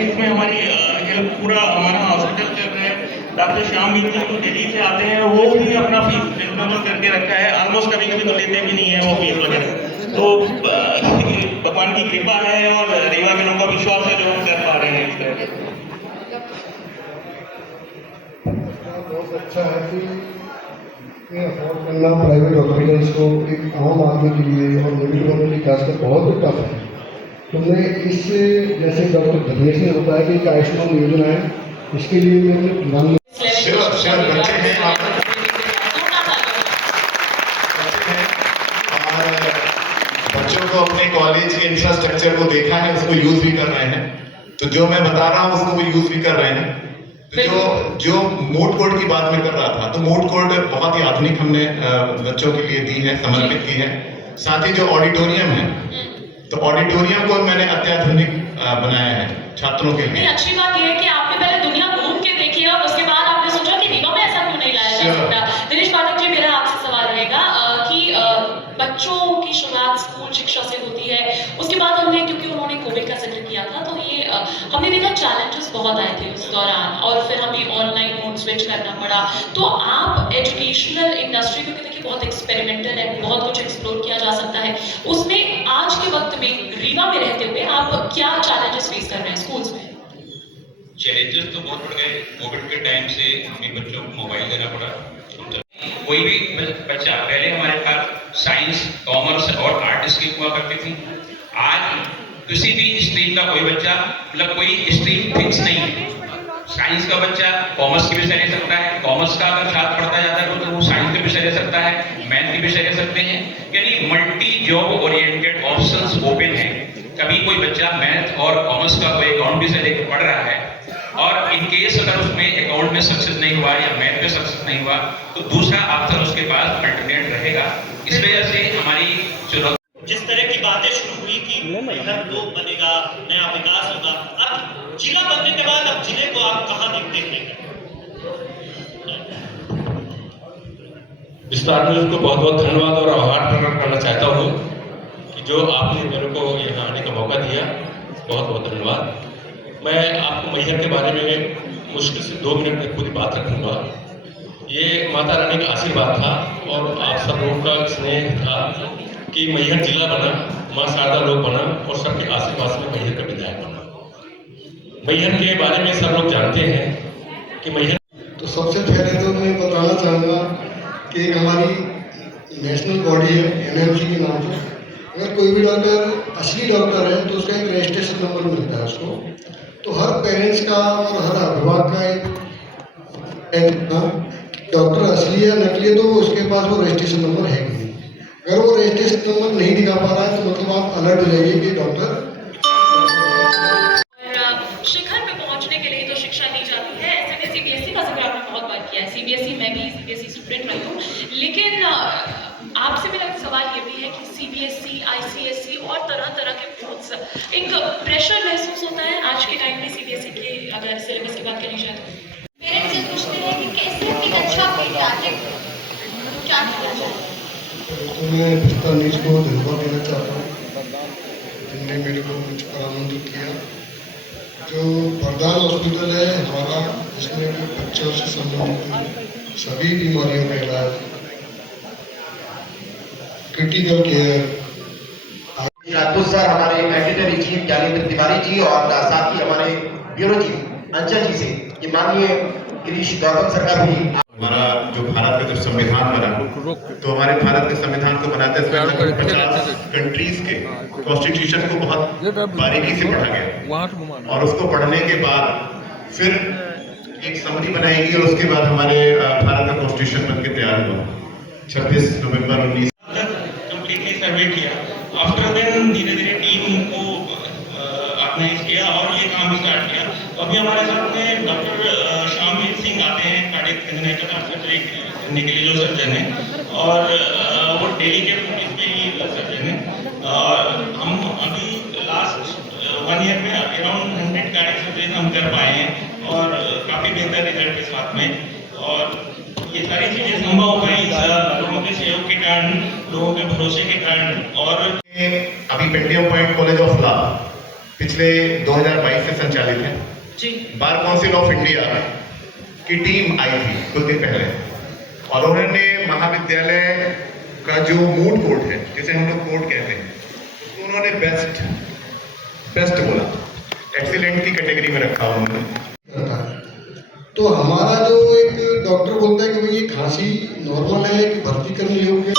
इसमें हमारी ये पूरा हमारा हॉस्पिटल चल रहा है। डॉक्टर श्याम मित्र तो दिल्ली से आते हैं, वो भी अपना फीस रिजनेबल करके रखा है। ऑलमोस्ट कभी कभी तो लेते भी नहीं है वो फीस वगैरह। तो भगवान की कृपा है और रीवा के लोगों का विश्वास है जो हम कर पा रहे हैं इस तरह। बहुत अच्छा है कि अफोर्ड करना प्राइवेट हॉस्पिटल्स को एक आम आदमी के लिए और मिडिल फैमिली खासकर बहुत टफ है। तो मैं इस जैसे डॉक्टर धर्मेश ने बताया कि एक आयुष्मान योजना है, इसके लिए मैं अपने प्रधानमंत्री बच्चे हैं और बच्चों को अपने कॉलेज के इंफ्रास्ट्रक्चर को देखा है, उसको यूज भी कर रहे हैं। तो जो मैं बता रहा हूँ उसको वो यूज भी कर रहे हैं। तो जो मूड कोर्ट की बात मैं कर रहा था, तो मूड कोर्ट बहुत ही आधुनिक हमने बच्चों के लिए दी है, समर्पित की है। साथ ही जो ऑडिटोरियम है, तो ऑडिटोरियम को मैंने अत्याधुनिक बनाया है छात्रों के लिए। अच्छी बात यह है कि आपने पहले दुनिया घूम के देखी है और उसके बाद आपने सोचा कि रीवा में ऐसा क्यों नहीं लाया जा सकता। दिनेश पाठक जी, मेरा आपसे सवाल रहेगा कि बच्चों की शुरुआत स्कूल शिक्षा से होती है, उसके बाद हमने, क्योंकि उन्होंने कोविड का जिक्र किया था, तो ये हमने देखा चैलेंजेस बहुत आए थे उस दौरान और फिर हमें ऑनलाइन मोड स्विच करना पड़ा। तो आप एजुकेशनल इंडस्ट्री, क्योंकि देखिए बहुत एक्सपेरिमेंटल है, बहुत कुछ एक्सप्लोर किया जा सकता है, उसमें आज के वक्त में रीवा में रहते हुए आप क्या चैलेंजेस फेस कर रहे हैं स्कूल्स में? चैलेंजेस तो बहुत बढ़ गए। कोविड के टाइम से हमें बच्चों को मोबाइल देना पड़ा। कोई भी बच्चा, पहले हमारे पास साइंस, कॉमर्स और आर्ट स्ट्रीम हुआ करती थी। आज किसी भी स्ट्रीम का कोई बच्चा, मतलब कोई स्ट्रीम फिक्स नहीं है। साइंस का बच्चा कॉमर्स की विषय ले सकता है, कॉमर्स का अगर छात्र पढ़ता जाता है तो वो साइंस के विषय ले सकता है, मैथ के विषय ले सकते हैं। यानी multi job oriented options open है। कभी कोई बच्चा मैथ और कॉमर्स का कोई अकाउंट विषय लेकर पढ़ रहा है और इन केस अगर उसमें अकाउंट में सक्सेस नहीं हुआ या मैथ में सक्सेस नहीं हुआ तो दूसरा ऑप्शन उसके पास अल्टरनेट रहेगा। इस वजह से हमारी चुनौती, जिस तरह की बातें शुरू हुई कि हर लोग बनेगा, नया विकास होगा, अब जिला बनने के बाद अब जिले को आप कहाँ देखते हैं? विस्तार में उसको बहुत बहुत धन्यवाद और आभार प्रकट करना चाहता हूँ कि जो आपने मेरे को यहाँ आने का मौका दिया, बहुत बहुत धन्यवाद। मैं आपको मैहर के बारे में मुश्किल से 2 मिनट में पूरी बात रखूँगा। ये माता रानी का आशीर्वाद था और आप सब लोगों का स्नेह था कि मैहर जिला बना, माँ शारदा लोक बना और सबके आशीर्वाद में मैहर का विधायक बना। मैहर के बारे में सब लोग जानते हैं कि मैहर, तो सबसे पहले तो मैं बताना चाहूँगा कि एक हमारी नेशनल बॉडी है NMC के नाम से। अगर कोई भी डॉक्टर असली डॉक्टर है तो उसका एक रजिस्ट्रेशन नंबर मिलता है उसको। तो हर पेरेंट्स का और हर अभिभावक का एक डॉक्टर असली है नकली है, तो उसके पास वो रजिस्ट्रेशन नंबर है कि नहीं। अगर वो रजिस्ट्रेशन नंबर नहीं दिखा पा रहा है तो मतलब आप अलर्ट हो जाइए कि डॉक्टर। शिखर पे पहुंचने के लिए तो शिक्षा दी जाती है। ऐसे में CBSE का जिक्र आपने बहुत बार किया है। CBSE, मैं भी CBSE स्टूडेंट रही हूँ, लेकिन आपसे मेरा सवाल ये भी है कि CBSE, ICSE और तरह तरह के बोर्ड्स, एक प्रेशर महसूस होता है आज के टाइम में CBSE के अगर सिलेबस की बात करी जाए तो? पेरेंट्स से पूछते हैं कि कैसे अपनी कक्षा में टारगेट क्या किया जाए। तो मैं पिस्ता न्यूज़ को धन्यवाद देना चाहता हूँ जिनने मेरे को कुछ आमंत्रित किया। जो प्रधान हॉस्पिटल है हमारा, जिसमें बच्चों से संबंधित सभी बीमारियों का इलाज, क्रिटिकल केयर। राजपूत सर, हमारे मैंडेटरी चीफ ज्ञानेंद्र तिवारी जी और साथ ही हमारे ब्यूरो चीफ अंचल जी से ये माननीय गिरीश गौतम सर का भी। हमारा जो भारत का जब संविधान बना, तो हमारे भारत के संविधान को बनाते समय 50 कंट्रीज के कॉन्स्टिट्यूशन को बहुत बारीकी से पढ़ा गया और उसको पढ़ने के बाद फिर एक समरी बनाई गई और उसके बाद हमारे भारत का कॉन्स्टिट्यूशन बनके तैयार हुआ 26 नवंबर 19 कंप्लीटली सर्वे किया। आफ्टर देन धीरे धीरे टीम को ऑर्गेनाइज किया और ये काम स्टार्ट किया। अभी हमारे साथ में डॉक्टर श्यामवीर सिंह आते हैं, कार्डियक इंजीनियर सर्जरी करने के लिए जो सर्जन है, और वो डेली केयर ड्यूटीज पे ही सर्जन है। हम अभी लास्ट 1 ईयर में अराउंड 100 कार्डियक सर्जरी हम कर पाए हैं और काफ़ी बेहतर रिजल्ट के साथ में। और ये सारी चीज़ें संभव हो पाई लोगों के सहयोग के कारण, लोगों के भरोसे के कारण। और अभी Pentium point college of law पिछले 2022 से संचालित है जी बार काउंसिल ऑफ इंडिया की टीम आई थी कुछ दिन पहले और उन्होंने महाविद्यालय का जो मूड कोर्ट है, जिसे हम लोग कोर्ट कहते हैं, उसको उन्होंने बेस्ट बोला, एक्सीलेंट की कैटेगरी में रखा उन्होंने। करता है। तो हमारा जो एक डॉक्टर बोलता है कि भाई ये खांसी नॉर्मल है कि भर्ती करने योग्य है,